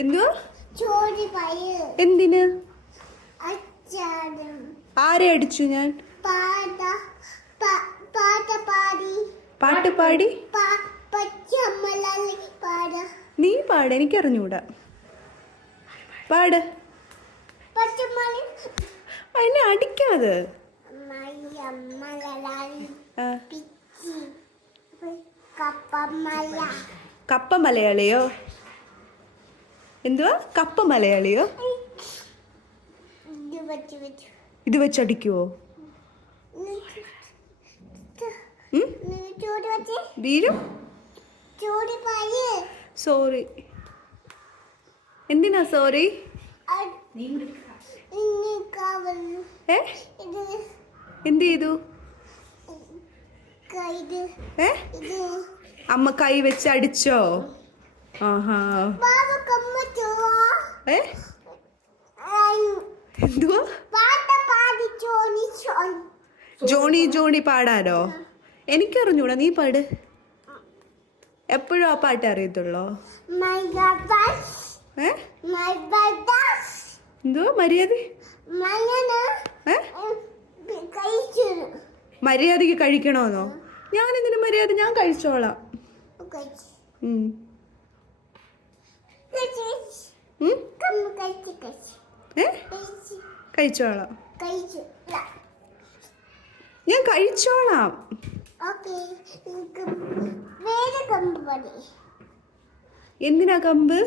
എന്തുവാ? എന്തിന്? ആരെ അടിച്ചു ഞാൻ? പാട്ട് പാടി. നീ പാട്, എനിക്കറിഞ്ഞൂടാ. പാട്. എന്നെ അടിക്കാതെ. കപ്പ മലയാളിയോ? എന്തുവാ? കപ്പ മലയാളിയോ? ഇത് വെച്ചടിക്കുവോ? വീഴും. സോറി. എന്തിനാ സോറി? എന്ത് ചെയ്തു? അമ്മ കൈ വെച്ച് അടിച്ചോ? ആഹാ. എന്തുവാ? ജോണി ജോണി പാടാനോ? എനിക്കറിഞ്ഞൂടാ, നീ പാട്. എപ്പോഴും ആ പാട്ട് അറിയത്തുള്ളോ? എന്തുവാ? മര്യാദക്ക് കഴിക്കണോന്നോ? ഞാൻ എന്തിനു മര്യാദ? ഞാൻ കഴിച്ചോളാം. കഴിച്ചോളാം. ഞാൻ കഴിച്ചോളാം. എന്തിനാ കമ്പ്?